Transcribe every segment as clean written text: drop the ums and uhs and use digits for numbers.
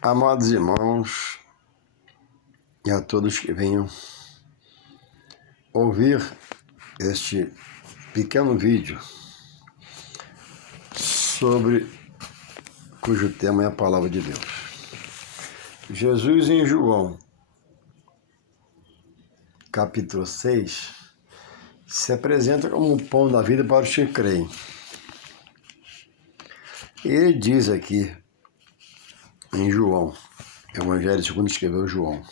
Amados irmãos, e a todos que venham ouvir este pequeno vídeo cujo tema é a Palavra de Deus. Jesus em João, capítulo 6, se apresenta como o pão da vida para os que creem. Ele diz aqui em João, Evangelho segundo escreveu João,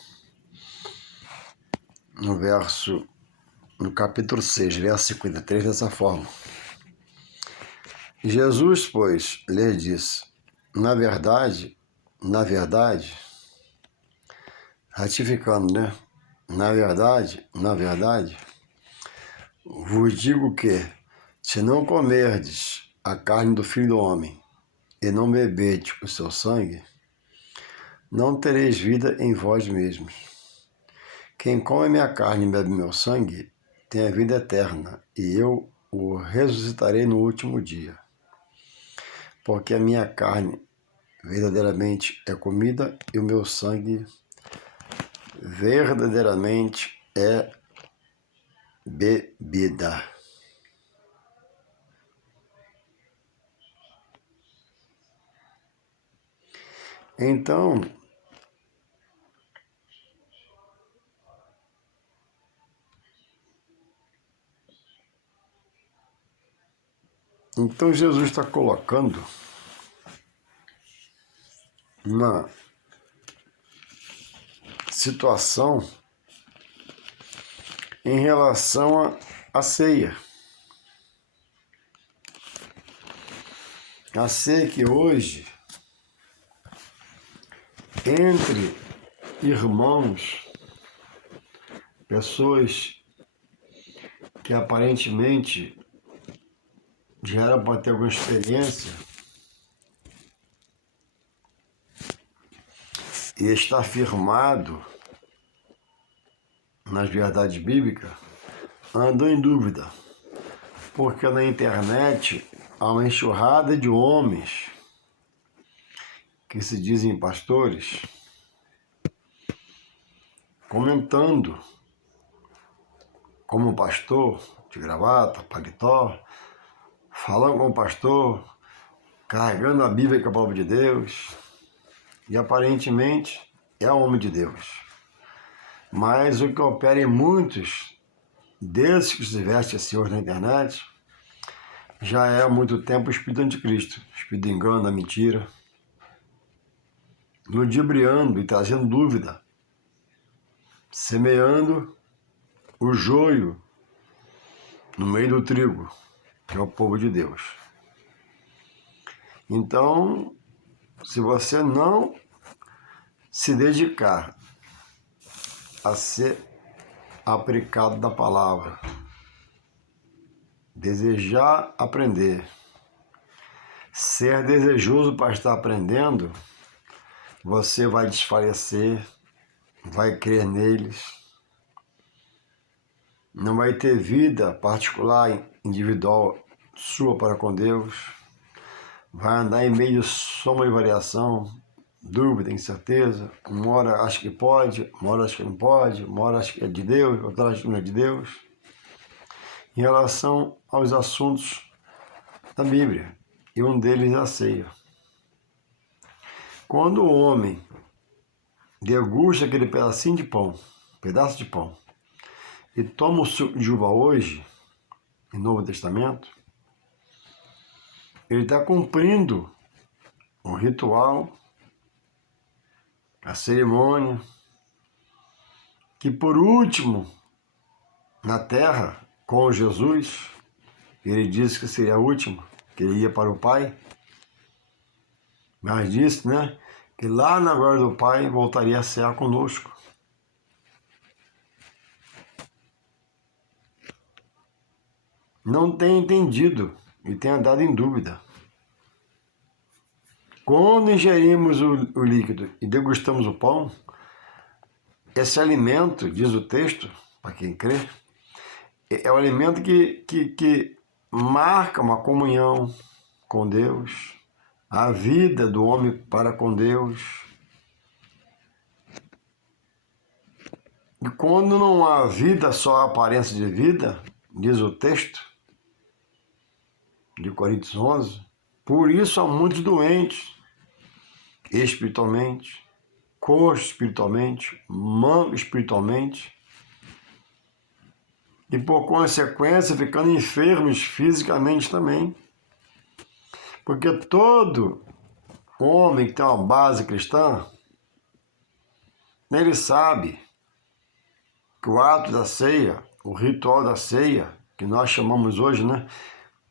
no capítulo 6, verso 53, dessa forma. Jesus, pois, lhes disse, na verdade, ratificando, né? Na verdade, vos digo que, se não comerdes a carne do Filho do Homem e não beberdes o seu sangue, não tereis vida em vós mesmos. Quem come minha carne e bebe meu sangue tem a vida eterna, e eu o ressuscitarei no último dia. Porque a minha carne verdadeiramente é comida e o meu sangue verdadeiramente é bebida. Então, Jesus está colocando uma situação em relação à ceia. A ceia que hoje, entre irmãos, pessoas que aparentemente já eram para ter alguma experiência e está firmado nas verdades bíblicas, andam em dúvida, porque na internet há uma enxurrada de homens que se dizem pastores comentando como pastor de gravata, paletó, falando como pastor, carregando a Bíblia com a palavra de Deus, e aparentemente é homem de Deus. Mas o que opera em muitos desses que se vestem assim hoje na internet já é há muito tempo o espírito anticristo, o espírito do engano, da mentira, ludibriando e trazendo dúvida, semeando o joio no meio do trigo, que é o povo de Deus. Então, se você não se dedicar a ser aplicado da palavra, desejar aprender, ser desejoso para estar aprendendo, você vai desfalecer, vai crer neles, não vai ter vida particular, individual, sua para com Deus, vai andar em meio de soma e variação, dúvida, incerteza, uma hora acha que pode, uma hora acha que não pode, uma hora acha que é de Deus, outra hora acha que não é de Deus, em relação aos assuntos da Bíblia, e um deles é a ceia. Quando o homem degusta aquele pedacinho de pão, pedaço de pão, e toma o suco de uva hoje, em Novo Testamento, ele está cumprindo um ritual, a cerimônia, que por último, na terra, com Jesus, ele disse que seria a última, que ele ia para o Pai, mas disse, né, que lá na glória do Pai voltaria a cear conosco. Não tem entendido e tem andado em dúvida. Quando ingerimos o líquido e degustamos o pão, esse alimento, diz o texto, para quem crê, é um alimento que marca uma comunhão com Deus, a vida do homem para com Deus, E quando não há vida, só há aparência de vida, diz o texto de Coríntios 11, por isso há muitos doentes, espiritualmente, coxos espiritualmente, mancos espiritualmente, e por consequência ficando enfermos fisicamente também. Porque todo homem que tem uma base cristã, ele sabe que o ato da ceia, o ritual da ceia, que nós chamamos hoje, né,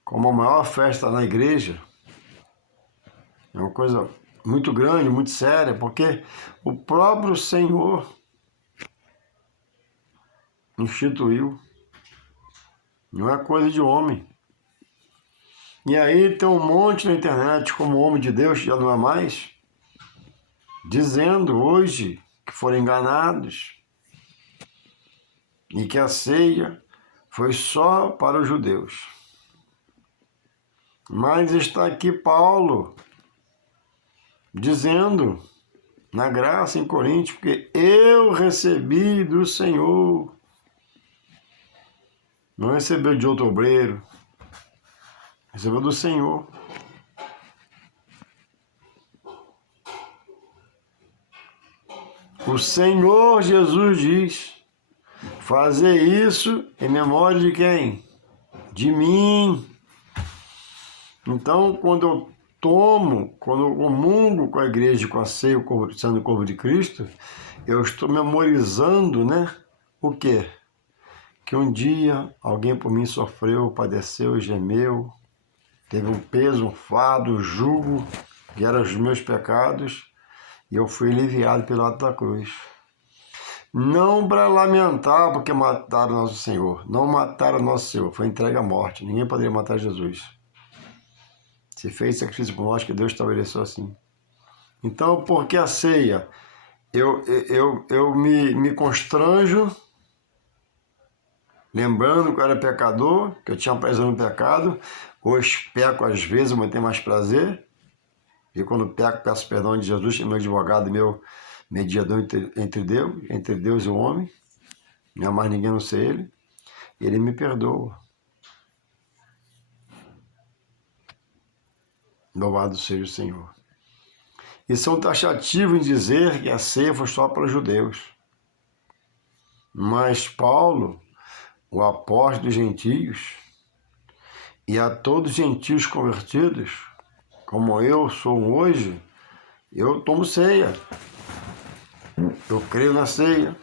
como a maior festa na igreja, é uma coisa muito grande, muito séria, porque o próprio Senhor instituiu, não é coisa de homem. E aí tem um monte na internet, como homem de Deus já não é mais, dizendo hoje que foram enganados e que a ceia foi só para os judeus. Mas está aqui Paulo dizendo, na graça em Coríntios, porque eu recebi do Senhor. Não recebeu de outro obreiro, recebeu do Senhor. O Senhor Jesus diz, fazer isso em memória de quem? De mim. Então, quando eu comungo com a igreja, com a ceia, sendo o corpo de Cristo, eu estou memorizando, né? O quê? Que um dia alguém por mim sofreu, padeceu, gemeu, teve um peso, um fardo, um jugo, que eram os meus pecados, e eu fui aliviado pelo ato da cruz. Não para lamentar porque mataram nosso Senhor, não mataram nosso Senhor, foi entregue à morte, ninguém poderia matar Jesus. Se fez sacrifício por nós, que Deus estabeleceu assim. Então, porque a ceia, eu me constranjo, lembrando que eu era pecador, que eu tinha prazer no pecado, hoje peco às vezes, mas tenho mais prazer, e quando peco, peço perdão de Jesus, meu advogado, meu mediador entre Deus e o homem, não há mais ninguém não ser ele, e ele me perdoa. Louvado seja o Senhor. E são taxativos em dizer que a ceia foi só para os judeus. Mas Paulo, o apóstolo dos gentios, e a todos os gentios convertidos, como eu sou hoje, eu tomo ceia. Eu creio na ceia.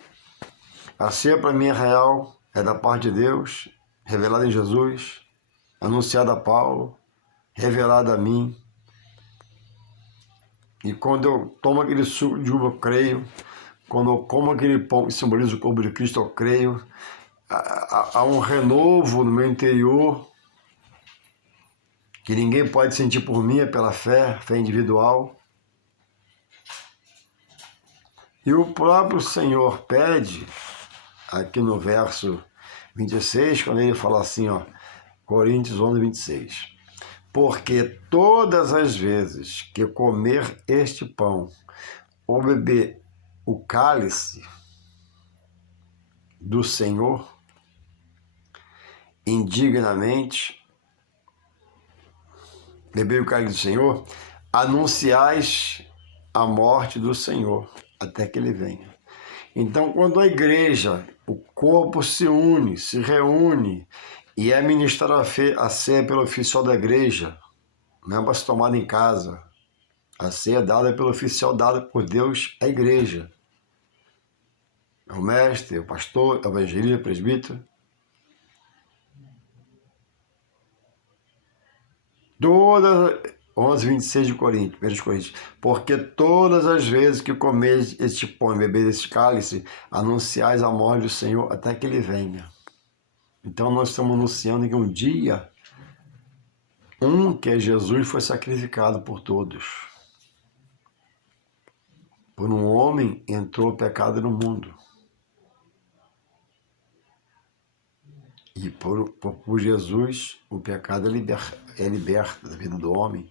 A ceia para mim é real, é da parte de Deus, revelada em Jesus, anunciada a Paulo, revelada a mim. E quando eu tomo aquele suco de uva, eu creio. Quando eu como aquele pão que simboliza o corpo de Cristo, eu creio. Há um renovo no meu interior que ninguém pode sentir por mim, é pela fé, fé individual. E o próprio Senhor pede, aqui no verso 26, quando ele fala assim, ó, Coríntios 11, 26. Porque todas as vezes que comer este pão ou beber o cálice do Senhor indignamente, beber o cálice do Senhor, anunciais a morte do Senhor até que ele venha. Então, quando a igreja, o corpo se une, se reúne e é ministrada a ceia pelo oficial da igreja, não é para ser tomada em casa. A ceia é dada pelo oficial, dada por Deus à igreja. É o mestre, o pastor, o evangelista, o presbítero. Todas, 11, 26 de Coríntios, 1 Coríntios. Porque todas as vezes que comeis este pão e bebeis este cálice, anunciais a morte do Senhor até que ele venha. Então nós estamos anunciando que um dia, que é Jesus, foi sacrificado por todos. Por um homem entrou o pecado no mundo. E por Jesus, o pecado é liberto da vida do homem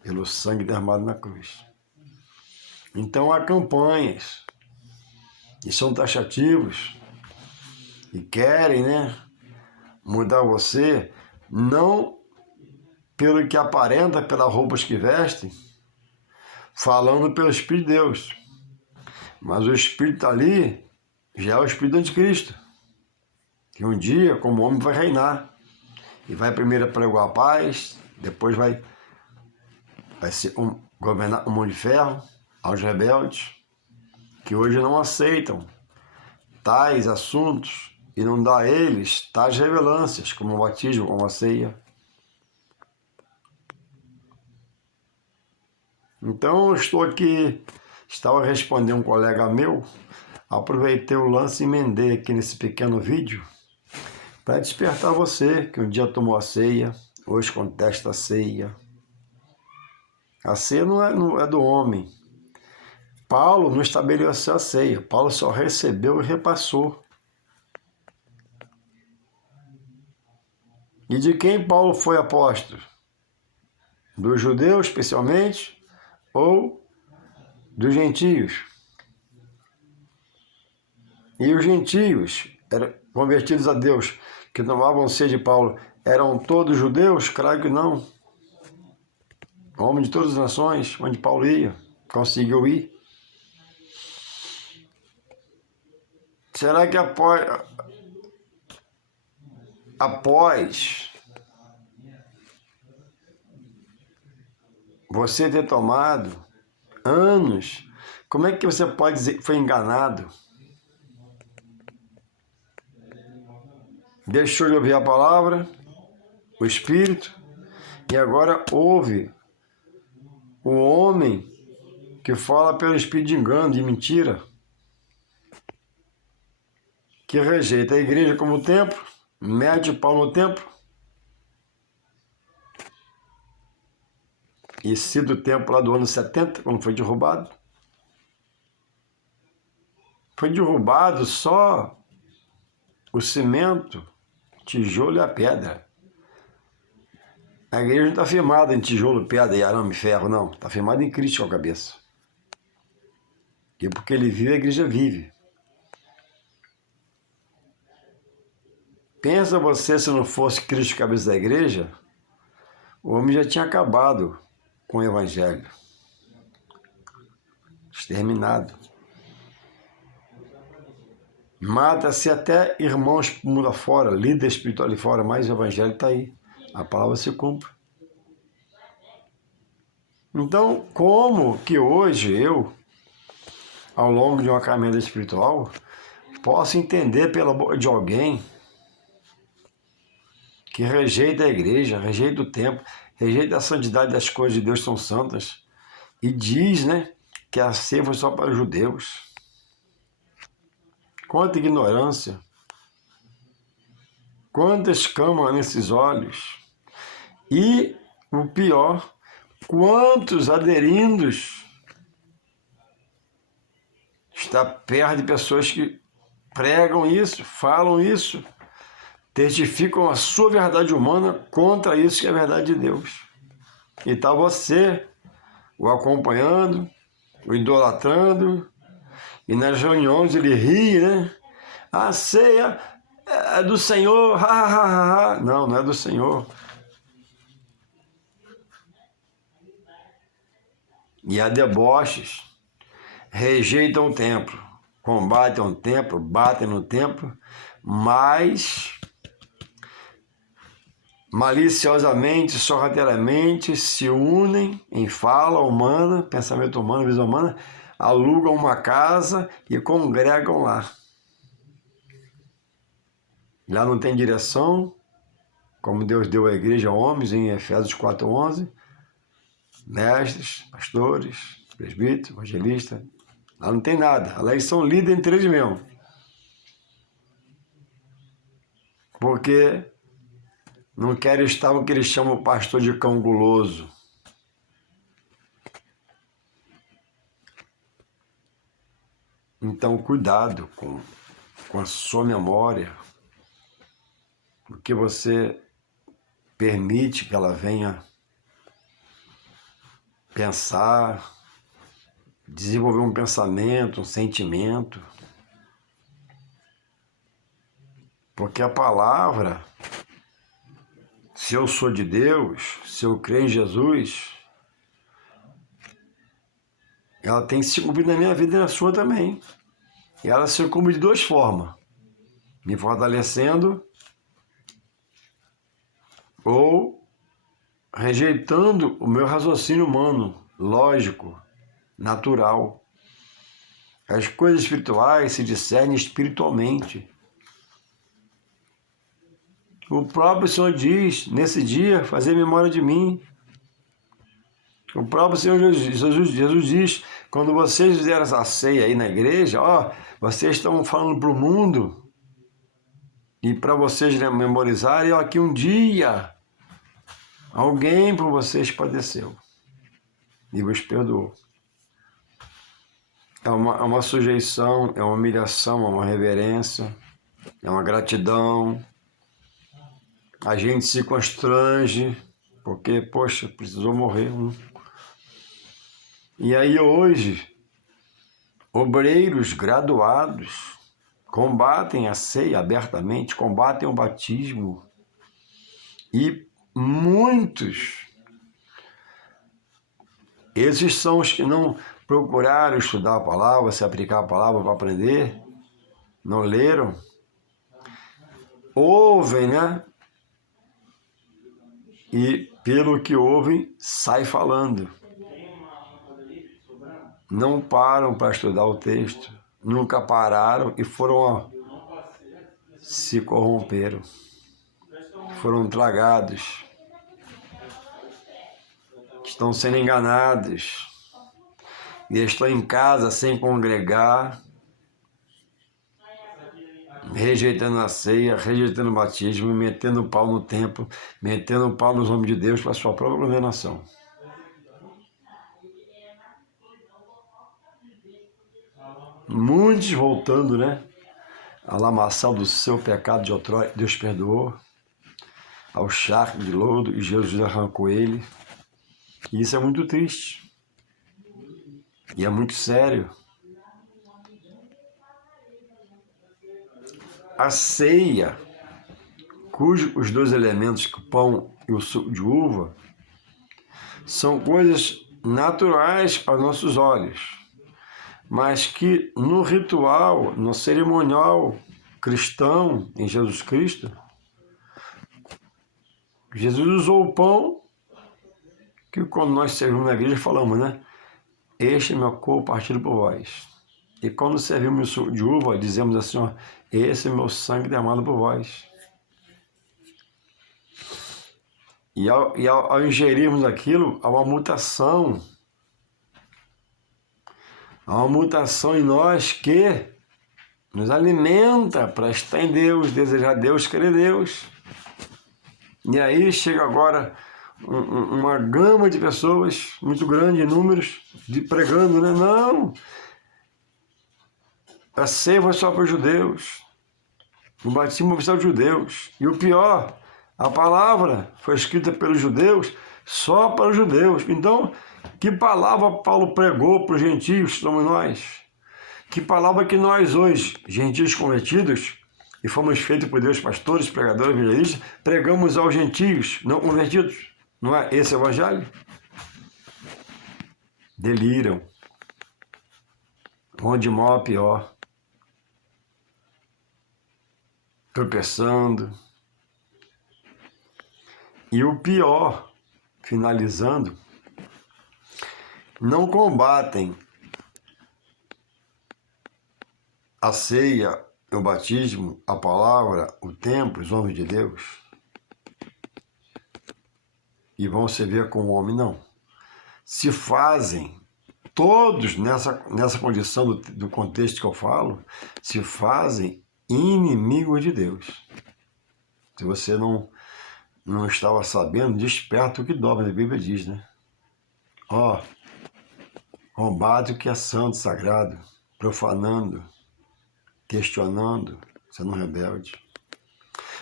pelo sangue derramado na cruz. Então há campanhas e são taxativos e querem, né, mudar você, não pelo que aparenta, pelas roupas que vestem, falando pelo Espírito de Deus. Mas o Espírito ali já é o Espírito do Anticristo, que um dia, como homem, vai reinar. E vai primeiro pregoar a paz, depois vai ser governar o mundo de ferro aos rebeldes, que hoje não aceitam tais assuntos e não dá a eles tais revelâncias, como o batismo, como a ceia. Então, eu estou aqui, estava respondendo um colega meu, aproveitei o lance e emendei aqui nesse pequeno vídeo para despertar você que um dia tomou a ceia, hoje contesta a ceia. A ceia não é do homem. Paulo não estabeleceu a ceia, Paulo só recebeu e repassou. E de quem Paulo foi apóstolo? Dos judeus, especialmente, ou dos gentios? E os gentios, convertidos a Deus, que tomavam ceia de Paulo, eram todos judeus? Claro que não. Homem de todas as nações, onde Paulo ia, conseguiu ir. Será que após você ter tomado anos, como é que você pode dizer que foi enganado? Deixou de ouvir a palavra, o Espírito, e agora ouve o homem que fala pelo Espírito de engano, de mentira, que rejeita a igreja como templo, mete o pau no templo, e cita o templo lá do ano 70, quando foi derrubado. Foi derrubado só o cimento, tijolo e a pedra. A igreja não está firmada em tijolo, pedra e arame, ferro, não. Está firmada em Cristo com a cabeça. E porque ele vive, a igreja vive. Pensa você, se não fosse Cristo cabeça da igreja, o homem já tinha acabado com o evangelho. Exterminado. Mata-se até irmãos mundo afora, líder espiritual ali fora, mas o evangelho está aí. A palavra se cumpre. Então, como que hoje eu, ao longo de uma caminhada espiritual, posso entender pela boca de alguém que rejeita a igreja, rejeita o templo, rejeita a santidade das coisas de Deus, são santas, e diz, né, que a ceia foi só para os judeus? Quanta ignorância, quanta escama nesses olhos, e o pior, quantos aderindos está perto de pessoas que pregam isso, falam isso, testificam a sua verdade humana contra isso que é a verdade de Deus. E está você o acompanhando, o idolatrando, e nas reuniões ele ri, né? A ceia é do Senhor, ha, ha, ha, ha. Não, não é do Senhor. E há deboches, rejeitam o templo, combatem o templo, batem no templo, mas maliciosamente, sorrateiramente se unem em fala humana, pensamento humano, visão humana, alugam uma casa e congregam lá. Lá não tem direção, como Deus deu à igreja a homens em Efésios 4:11, mestres, pastores, presbíteros, evangelistas. Lá não tem nada, lá eles são líderes entre eles mesmos. Porque não querem estar o que eles chamam o pastor de cão guloso. Então, cuidado com a sua memória, porque você permite que ela venha pensar, desenvolver um pensamento, um sentimento, Porque a palavra, se eu sou de Deus, se eu creio em Jesus, ela tem que se cumprir na minha vida e na sua também. E ela se cumpre de duas formas: me fortalecendo ou rejeitando o meu raciocínio humano, lógico, natural. As coisas espirituais se discernem espiritualmente. O próprio Senhor diz, nesse dia, fazer memória de mim. O próprio Senhor Jesus diz, quando vocês fizeram essa ceia aí na igreja, ó, vocês estão falando para o mundo e para vocês memorizarem, ó, que um dia alguém por vocês padeceu e vos perdoou. É uma sujeição, é uma humilhação, é uma reverência, é uma gratidão. A gente se constrange, porque, poxa, precisou morrer um. E aí hoje, obreiros graduados combatem a ceia abertamente, combatem o batismo. E muitos, esses são os que não procuraram estudar a palavra, se aplicar a palavra para aprender, não leram, ouvem, né? E pelo que ouvem, sai falando. Não param para estudar o texto, nunca pararam e foram, se corromperam, foram tragados, estão sendo enganados e estão em casa sem congregar, rejeitando a ceia, rejeitando o batismo, metendo o pau no templo, metendo o pau nos homens de Deus para a sua própria condenação. Muitos voltando, né? A lamaçal do seu pecado de outrora, Deus perdoou, ao charco de lodo, e Jesus arrancou ele. E isso é muito triste. E é muito sério. A ceia, cujos os dois elementos, o pão e o suco de uva, são coisas naturais aos nossos olhos, mas que no ritual, no cerimonial cristão em Jesus Cristo, Jesus usou o pão, que quando nós servimos na igreja falamos, né? Este é meu corpo partido por vós. E quando servimos o suco de uva, dizemos assim, ó, esse é meu sangue derramado por vós. E ao ingerirmos aquilo, há uma mutação. Há uma mutação em nós que nos alimenta para estar em Deus, desejar Deus, querer Deus. E aí chega agora uma gama de pessoas, muito grande em números, pregando, né? Não! A ceia foi só para os judeus. O batismo oficial dos judeus. E o pior, a palavra foi escrita pelos judeus só para os judeus. Então, que palavra Paulo pregou para os gentios, somos nós? Que palavra que nós hoje, gentios convertidos, e fomos feitos por Deus, pastores, pregadores, evangelistas, pregamos aos gentios não convertidos? Não é esse o evangelho? Deliram. Onde maior, pior. Tropeçando. E o pior, finalizando, não combatem a ceia, o batismo, a palavra, o templo, os homens de Deus, e vão se ver como homem, não. Se fazem, todos nessa condição do contexto que eu falo, se fazem inimigos de Deus. Se você não estava sabendo, desperta o que dobra, a Bíblia diz, né? Ó, combate o que é santo, sagrado, profanando, questionando, sendo rebelde.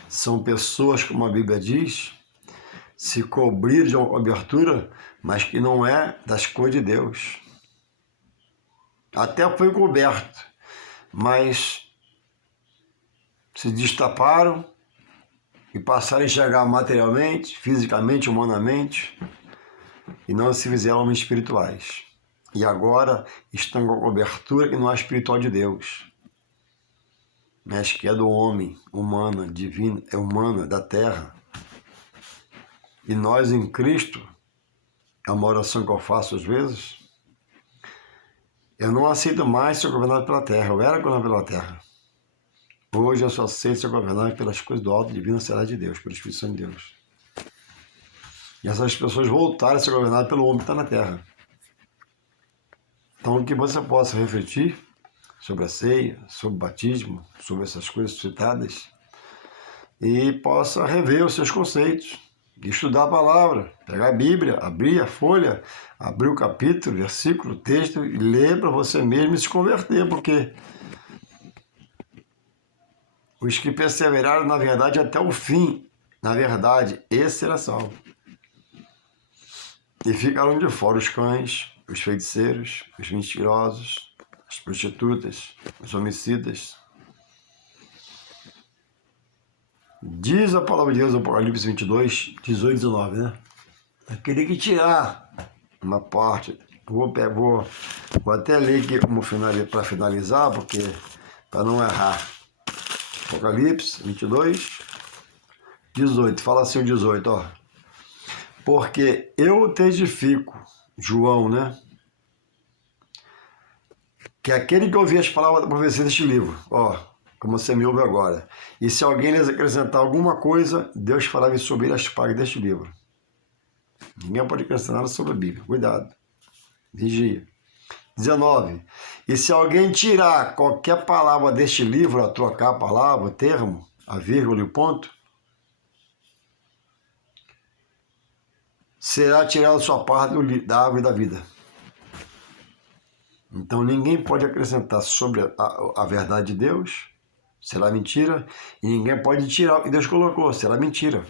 São pessoas, como a Bíblia diz, se cobrir de uma cobertura, mas que não é das coisas de Deus. Até foi coberto, mas se destaparam e passaram a enxergar materialmente, fisicamente, humanamente, e não se fizeram homens espirituais. E agora estão com a cobertura que não é espiritual de Deus, mas que é do homem, humana, divina, é humana, da terra. E nós em Cristo, é uma oração que eu faço às vezes, eu não aceito mais ser governado pela terra, eu era governado pela terra. Hoje eu só aceito ser governado pelas coisas do alto divino, será de Deus, pelo Espírito Santo de Deus. E essas pessoas voltaram a ser governadas pelo homem que está na terra. Então que você possa refletir sobre a ceia, sobre o batismo, sobre essas coisas citadas, e possa rever os seus conceitos, estudar a palavra, pegar a Bíblia, abrir a folha, abrir o capítulo, versículo, texto, e ler para você mesmo e se converter, porque os que perseveraram na verdade até o fim, na verdade, esse será salvo. E ficaram de fora os cães, os feiticeiros, os mentirosos, as prostitutas, os homicidas. Diz a palavra de Deus no Apocalipse 22, 18 e 19, né? Aquele que tirar uma parte, vou até ler aqui para finalizar, porque para não errar. Apocalipse 22, 18, fala assim o 18, ó. Porque eu testifico, João, né? Que aquele que ouvir as palavras da profecia deste livro, ó, como você me ouve agora, e se alguém lhes acrescentar alguma coisa, Deus fará sobre ele as pagas deste livro. Ninguém pode acrescentar nada sobre a Bíblia, cuidado, vigia. 19. E se alguém tirar qualquer palavra deste livro, a trocar a palavra, o termo, a vírgula e o ponto, será tirado sua parte da árvore da vida. Então ninguém pode acrescentar sobre a verdade de Deus, será mentira, e ninguém pode tirar o que Deus colocou, será mentira.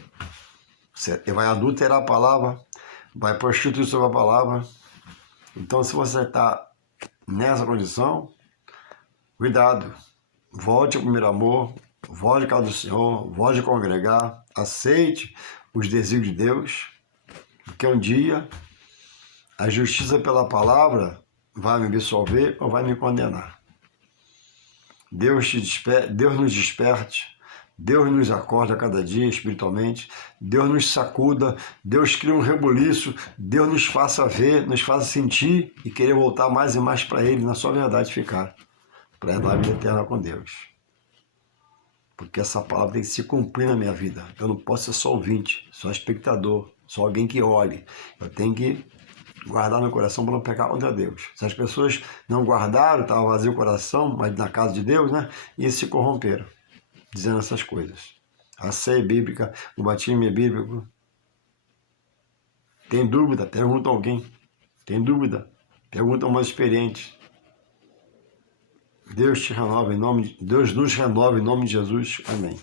Você vai adulterar a palavra, vai prostituir sobre a palavra. Então se você está nessa condição, cuidado, volte ao primeiro amor, volte à casa do Senhor, volte a congregar, aceite os desígnios de Deus, porque um dia a justiça pela palavra vai me absolver ou vai me condenar. Deus nos desperte, Deus nos acorda a cada dia espiritualmente, Deus nos sacuda, Deus cria um rebuliço, Deus nos faça ver, nos faça sentir e querer voltar mais e mais para Ele, na sua verdade ficar, para dar a vida eterna com Deus. Porque essa palavra tem que se cumprir na minha vida. Eu não posso ser só ouvinte, só espectador, só alguém que olhe. Eu tenho que guardar meu coração para não pecar contra Deus. Se as pessoas não guardaram, estava vazio o coração, mas na casa de Deus, né? E se corromperam, dizendo essas coisas. A ceia bíblica, o batismo é bíblico. Tem dúvida? Pergunta a alguém. Tem dúvida? Pergunta a uma experiente. Deus nos renova em nome de Jesus. Amém.